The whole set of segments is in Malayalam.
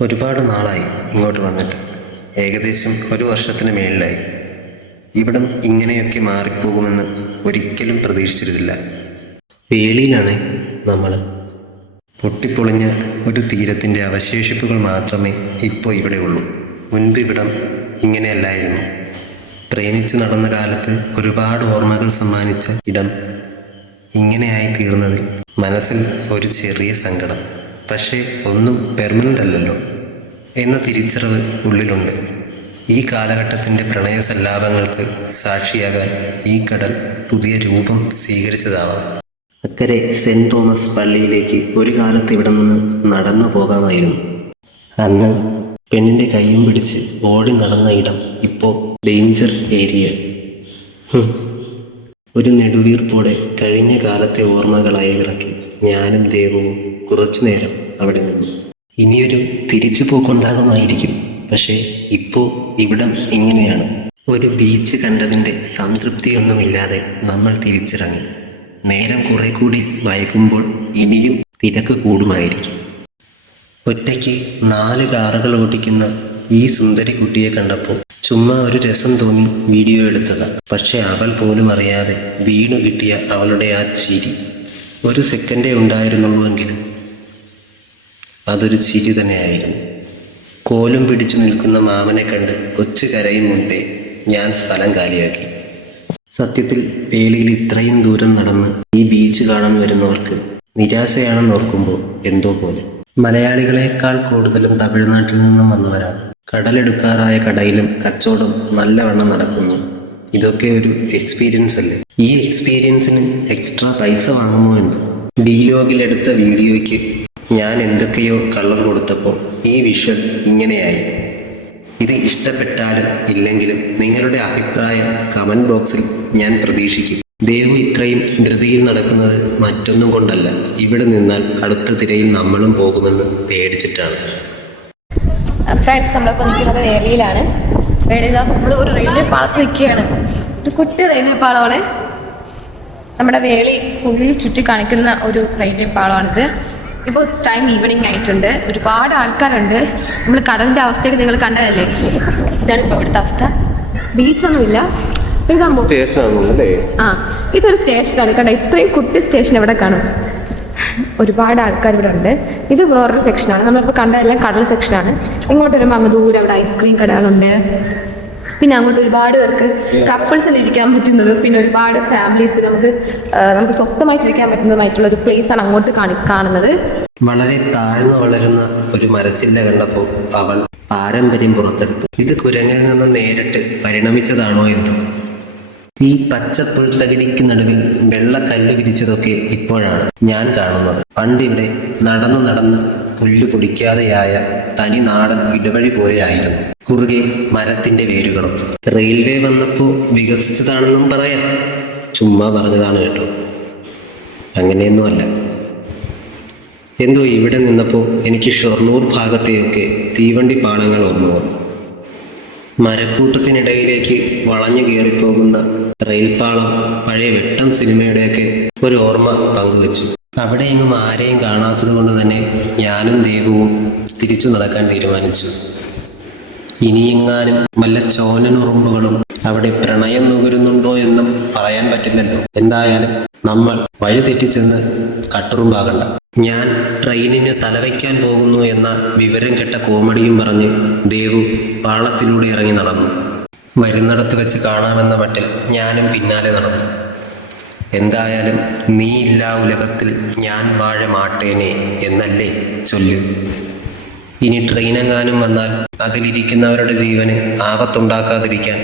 ഒരുപാട് നാളായി ഇങ്ങോട്ട് വന്നിട്ട്. ഏകദേശം ഒരു വർഷത്തിന് മേളിലായി. ഇവിടം ഇങ്ങനെയൊക്കെ മാറിപ്പോകുമെന്ന് ഒരിക്കലും പ്രതീക്ഷിച്ചിരുന്നില്ല. വേളിയിലാണ് നമ്മൾ പൊട്ടിപ്പൊളിഞ്ഞ ഒരു തീരത്തിന്റെ അവശേഷിപ്പുകൾ മാത്രമേ ഇപ്പോൾ ഇവിടെ ഉള്ളൂ. മുൻപ് ഇവിടം ഇങ്ങനെയല്ലായിരുന്നു. പ്രേമിച്ചു നടന്ന കാലത്ത് ഒരുപാട് ഓർമ്മകൾ സമ്മാനിച്ച ഇടം ഇങ്ങനെയായി തീർന്നതിൽ മനസ്സിൽ ഒരു ചെറിയ സങ്കടം. പക്ഷേ ഒന്നും പെർമനന്റ് അല്ലല്ലോ. എന്ന തിരിച്ചറിവ് ഉള്ളിലുണ്ട്. ഈ കാലഘട്ടത്തിന്റെ പ്രണയ സല്ലാപങ്ങൾക്ക് സാക്ഷിയാകാൻ ഈ കടൽ പുതിയ രൂപം സ്വീകരിച്ചതാവാം. അക്കരെ സെന്റ് തോമസ് പള്ളിയിലേക്ക് ഒരു കാലത്ത് ഇവിടെ നിന്ന് നടന്നു പോകാമായിരുന്നു. അന്ന് പെണ്ണിന്റെ കൈയും പിടിച്ച് ഓടി നടന്ന ഇടം ഇപ്പോൾ ഡേഞ്ചർ ഏരിയ ഒരു നെടുവീർപ്പോടെ കഴിഞ്ഞ കാലത്തെ ഓർമ്മകളായി ഇറക്കി ഞാനും ദേവവും കുറച്ചു നേരം അവിടെ നിന്നു. ഇനിയൊരു തിരിച്ചു പോക്കുണ്ടാകുമായിരിക്കും പക്ഷേ ഇപ്പോ ഇവിടം ഇങ്ങനെയാണ്. ഒരു ബീച്ച് കണ്ടതിന്റെ സംതൃപ്തിയൊന്നുമില്ലാതെ നമ്മൾ തിരിച്ചിറങ്ങി. നേരം കുറെ കൂടി വൈകുമ്പോൾ ഇനിയും തിരക്ക് കൂടുമായിരിക്കും. ഒറ്റയ്ക്ക് നാല് കാറുകൾ ഓടിക്കുന്ന ഈ സുന്ദരി കുട്ടിയെ കണ്ടപ്പോൾ ചുമ്മാ ഒരു രസം തോന്നി വീഡിയോ എടുത്തതാ. പക്ഷെ അവൾ പോലും അറിയാതെ വീണു കിട്ടിയ അവളുടെ ആ ചിരി. ഒരു സെക്കൻഡേ ഉണ്ടായിരുന്നുള്ളൂവെങ്കിലും അതൊരു ചിരി തന്നെയായിരുന്നു. കോലും പിടിച്ചു നിൽക്കുന്ന മാമനെ കണ്ട് കൊച്ചു കരയും മുൻപേ ഞാൻ സ്ഥലം കാലിയാക്കി. സത്യത്തിൽ വേളിയിൽ ഇത്രയും ദൂരം നടന്ന് ഈ ബീച്ച് കാണാൻ വരുന്നവർക്ക് നിരാശയാണെന്ന് ഓർക്കുമ്പോൾ എന്തോ പോലെ. മലയാളികളെക്കാൾ കൂടുതലും തമിഴ്നാട്ടിൽ നിന്നും വന്നവരാണ്. കടലെടുക്കാറായ കടയിലും കച്ചവടം നല്ലവണ്ണം നടക്കുന്നു. ഇതൊക്കെ ഒരു എക്സ്പീരിയൻസ് അല്ലേ? ഈ എക്സ്പീരിയൻസിന് എക്സ്ട്രാ പൈസ വാങ്ങുമോ എന്തോ? ഡീലോഗിലെടുത്ത വീഡിയോയ്ക്ക് ഞാൻ എന്തൊക്കെയോ കള്ളം കൊടുത്തപ്പോൾ ഈ വിഷ്വൽ ഇങ്ങനെയായി. ഇത് ഇഷ്ടപ്പെട്ടാലും ഇല്ലെങ്കിലും നിങ്ങളുടെ അഭിപ്രായം കമന്റ് ബോക്സിൽ ഞാൻ പ്രതീക്ഷിക്കും. ദേവു ഇത്രയും ധൃതിയിൽ നടക്കുന്നത് മറ്റൊന്നും കൊണ്ടല്ല. ഇവിടെ നിന്നാൽ അടുത്ത തിരയിൽ നമ്മളും പോകുമെന്ന് പേടിച്ചിട്ടാണ്. ഫ്രണ്ട്സ് നമ്മളിപ്പോൾ നിൽക്കുന്നത് വേളിയിലാണ് വേളിയിൽ നമ്മൾ ഒരു റെയിൽവേ പാളത്ത് നിൽക്കുകയാണ്. ഒരു കുട്ടി റെയിൽവേ പാളമാണ്. നമ്മുടെ വേളി ഫുൾ ചുറ്റി കാണിക്കുന്ന ഒരു റെയിൽവേ പാളമാണിത്. ഇപ്പോൾ ടൈം ഈവനിങ് ആയിട്ടുണ്ട്. ഒരുപാട് ആൾക്കാരുണ്ട്. നമ്മൾ കടലിന്റെ അവസ്ഥയൊക്കെ നിങ്ങൾ കണ്ടതല്ലേ? ഇതാണ് ഇപ്പോൾ ഇവിടുത്തെ അവസ്ഥ. ബീച്ചൊന്നുമില്ല. ആ ഇതൊരു സ്റ്റേഷനാണ്. കണ്ടോ ഇത്രയും കുട്ടി സ്റ്റേഷൻ ഇവിടെ കാണും. ഒരുപാട് ആൾക്കാർ ഇവിടെ ഉണ്ട്. ഇത് വേറൊരു സെക്ഷനാണ് നമ്മളിപ്പോൾ കണ്ടതെല്ലാം കടൽ സെക്ഷനാണ് ഇങ്ങോട്ട് വരുമ്പോൾ അങ്ങ് ദൂരെ അവിടെ ഐസ്ക്രീം കടകളുണ്ട്. പിന്നെ അങ്ങോട്ട് ഒരുപാട് പേർക്ക് കപ്പിൾസിന് ഇരിക്കാൻ പറ്റുന്നത് പിന്നെ ഒരുപാട് ഫാമിലീസ് നമുക്ക് നമുക്ക് സ്വസ്ഥമായിട്ട് ഇരിക്കാൻ പറ്റുന്നതുമായിട്ടുള്ള ഒരു പ്ലേസ് ആണ് അങ്ങോട്ട് കാണി കാണുന്നത്. വളരെ താഴ്ന്നു വളരുന്ന ഒരു മരച്ചില്ല കണ്ടപ്പോൾ അവൾ പാരമ്പര്യം പുറത്തെടുത്തു. ഇത് കുരങ്ങിൽ നിന്ന് നേരിട്ട് പരിണമിച്ചതാണോ എന്തോ? ഈ പച്ച പുൽത്തകിടിക്ക് നടുവിൽ വെള്ള കല്ല് വിരിച്ചതൊക്കെ ഇപ്പോഴാണ് ഞാൻ കാണുന്നത്. പണ്ടിവിടെ നടന്നു നടന്ന് പുല്ല് പൊടിക്കാതെയായ തനി നാടൻ ഇടവഴി പോലെയായിരുന്നു. കുറുകെ മരത്തിന്റെ വേരുകളും. റെയിൽവേ വന്നപ്പോൾ വികസിച്ചതാണെന്നും പറയാം. ചുമ്മാ പറഞ്ഞതാണ് കേട്ടോ. അങ്ങനെയൊന്നുമല്ല. എന്തോ ഇവിടെ നിന്നപ്പോൾ എനിക്ക് ഷൊർണൂർ ഭാഗത്തെയൊക്കെ തീവണ്ടി പാണങ്ങൾ ഓർമ്മ വന്നു. മരക്കൂട്ടത്തിനിടയിലേക്ക് വളഞ്ഞു കയറിപ്പോകുന്ന റെയിൽപാളം പഴയ വെട്ടം സിനിമയുടെയൊക്കെ ഒരു ഓർമ്മ പങ്കുവച്ചു. അവിടെയെങ്ങും ആരെയും കാണാത്തത് കൊണ്ട് തന്നെ ഞാനും ദേവവും തിരിച്ചു നടക്കാൻ തീരുമാനിച്ചു. ഇനിയെങ്ങാനും വല്ല ചോനനുറുമ്പുകളും അവിടെ പ്രണയം നുകരുന്നുണ്ടോ എന്നും പറയാൻ പറ്റില്ലല്ലോ. എന്തായാലും നമ്മൾ വഴി തെറ്റിച്ചെന്ന് കട്ടുറുമ്പാകണ്ട. ഞാൻ ട്രെയിനിന് തലവയ്ക്കാൻ പോകുന്നു എന്ന വിവരം കെട്ട കോമഡിയും പറഞ്ഞ് ദേവു പാളത്തിലൂടെ ഇറങ്ങി നടന്നു. വരുന്നിടത്ത് വെച്ച് കാണാമെന്ന മട്ടിൽ ഞാനും പിന്നാലെ നടന്നു. എന്തായാലും നീ ഇല്ല ഉലകത്തിൽ ഞാൻ വാഴ മാട്ടേനെ എന്നല്ലേ ചൊല്ലു. ഇനി ട്രെയിനെങ്ങാനും വന്നാൽ അതിലിരിക്കുന്നവരുടെ ജീവന് ആപത്തുണ്ടാക്കാതിരിക്കാൻ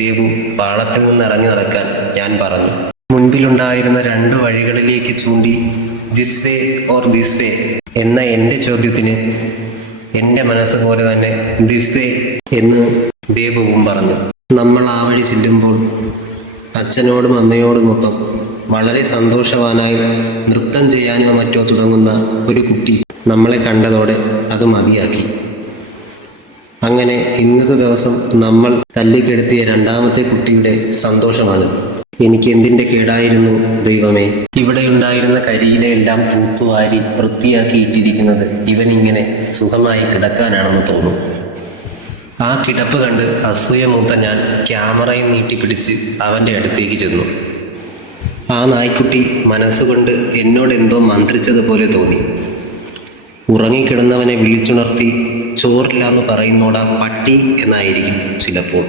ദേവു പാളത്തിൽ നിന്ന് ഇറങ്ങി നടക്കാൻ ഞാൻ പറഞ്ഞു. മുൻപിലുണ്ടായിരുന്ന രണ്ടു വഴികളിലേക്ക് ചൂണ്ടി this way or this way എന്ന എന്റെ ചോദ്യത്തിന് എന്റെ മനസ്സ് പോലെ തന്നെ ദിസ് വേ എന്ന് ദേവുവും പറഞ്ഞു. നമ്മൾ ആ വഴി ചെല്ലുമ്പോൾ അച്ഛനോടും അമ്മയോടുമൊപ്പം വളരെ സന്തോഷവാനായി നൃത്തം ചെയ്യാനോ മറ്റോ തുടങ്ങുന്ന ഒരു കുട്ടി നമ്മളെ കണ്ടതോടെ അത് മതിയാക്കി. അങ്ങനെ ഇന്നത്തെ ദിവസം നമ്മൾ തല്ലിക്കെടുത്തിയ രണ്ടാമത്തെ കുട്ടിയുടെ സന്തോഷമാണ് എനിക്ക് എന്തിന്റെ കേടായിരുന്നു ദൈവമേ? ഇവിടെ ഉണ്ടായിരുന്ന കരിയിലെ എല്ലാം തൂത്തുവാരി വൃത്തിയാക്കിയിട്ടിരിക്കുന്നത് ഇവൻ ഇങ്ങനെ സുഖമായി കിടക്കാനാണെന്ന് തോന്നും. ആ കിടപ്പ് കണ്ട് അസൂയ മൂത്ത ഞാൻ ക്യാമറയും നീട്ടിപ്പിടിച്ച് അവന്റെ അടുത്തേക്ക് ചെന്നു. ആ നായ്ക്കുട്ടി മനസ്സുകൊണ്ട് എന്നോട് എന്തോ മന്ത്രിച്ചതുപോലെ തോന്നി. ഉറങ്ങിക്കിടന്നവനെ വിളിച്ചുണർത്തി ചോറില്ലാന്ന് പറയുന്നോടാ പട്ടി എന്നായിരിക്കും ചിലപ്പോൾ.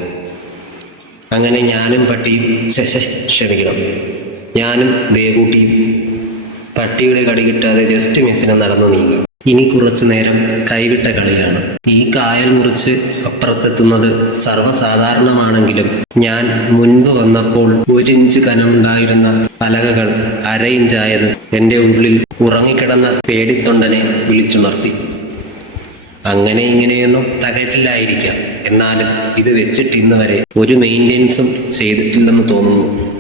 അങ്ങനെ ഞാനും പട്ടിയും ശശ ക്ഷണിക്കണം ഞാനും ദേവൂട്ടിയും പട്ടിയുടെ കടി കിട്ടാതെ ജസ്റ്റ് മിസ്സിനെ നടന്നു നീങ്ങി. ഇനി കുറച്ചു നേരം കൈവിട്ട കളിയാണ്. ഈ കായൽ മുറിച്ച് അപ്പുറത്തെത്തുന്നത് സർവസാധാരണമാണെങ്കിലും ഞാൻ മുൻപ് വന്നപ്പോൾ ഒരു ഇഞ്ച് കനമുണ്ടായിരുന്ന പലകകൾ അര ഇഞ്ചായത് എന്റെ ഉള്ളിൽ ഉറങ്ങിക്കിടന്ന പേടിത്തൊണ്ടനെ വിളിച്ചുണർത്തി. അങ്ങനെ ഇങ്ങനെയൊന്നും തകരില്ലായിരിക്കാം. എന്നാലും ഇത് വെച്ചിട്ട് ഇന്ന് വരെ ഒരു മെയിന്റെനൻസും ചെയ്തിട്ടില്ലെന്ന് തോന്നുന്നു.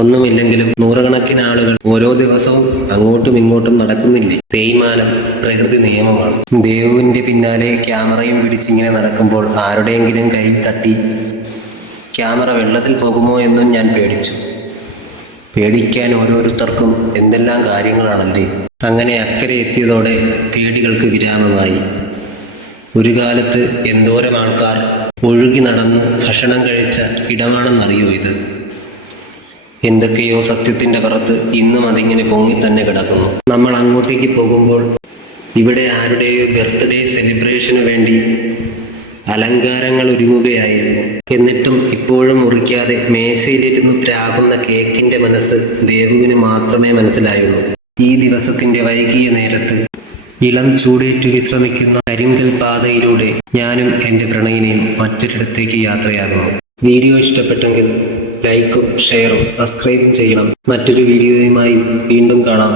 ഒന്നുമില്ലെങ്കിലും നൂറുകണക്കിന് ആളുകൾ ഓരോ ദിവസവും അങ്ങോട്ടും ഇങ്ങോട്ടും നടക്കുന്നില്ലേ? തേയ്മാനം പ്രകൃതി നിയമമാണ്. ദേവുവിന്റെ പിന്നാലെ ക്യാമറയും പിടിച്ചിങ്ങനെ നടക്കുമ്പോൾ ആരുടെയെങ്കിലും കൈ തട്ടി ക്യാമറ വെള്ളത്തിൽ പോകുമോ എന്നും ഞാൻ പേടിച്ചു. പേടിക്കാൻ ഓരോരുത്തർക്കും എന്തെല്ലാം കാര്യങ്ങളാണല്ലേ? അങ്ങനെ അക്കരെ എത്തിയതോടെ പേടികൾക്ക് വിരാമമായി. ഒരു കാലത്ത് എന്തോരം ആൾക്കാർ ഒഴുകി നടന്ന് ഭക്ഷണം കഴിച്ച ഇടമാണെന്നറിയോ ഇത്? എന്തൊക്കെയോ സത്യത്തിന്റെ പുറത്ത് ഇന്നും അതിങ്ങനെ പൊങ്ങി തന്നെ കിടക്കുന്നു. നമ്മൾ അങ്ങോട്ടേക്ക് പോകുമ്പോൾ ഇവിടെ ആരുടെയോ ബർത്ത്ഡേ സെലിബ്രേഷന് വേണ്ടി അലങ്കാരങ്ങൾ ഒരുങ്ങുകയായിരുന്നു. എന്നിട്ടും ഇപ്പോഴും മുറിക്കാതെ മേശയിലിരുന്ന് പ്രാകുന്ന കേക്കിന്റെ മനസ്സ് ദേവുവിന് മാത്രമേ മനസ്സിലായുള്ളൂ. ഈ ദിവസത്തിന്റെ വൈകിയ നേരത്ത് ഇളം ചൂടേറ്റു വിശ്രമിക്കുന്ന കരിങ്കൽ പാതയിലൂടെ ഞാനും എന്റെ പ്രണയിനെയും മറ്റൊരിടത്തേക്ക് യാത്രയാകുന്നു. വീഡിയോ ഇഷ്ടപ്പെട്ടെങ്കിൽ ലൈക്കും ഷെയറും സബ്സ്ക്രൈബും ചെയ്യണം. മറ്റൊരു വീഡിയോയുമായി വീണ്ടും കാണാം.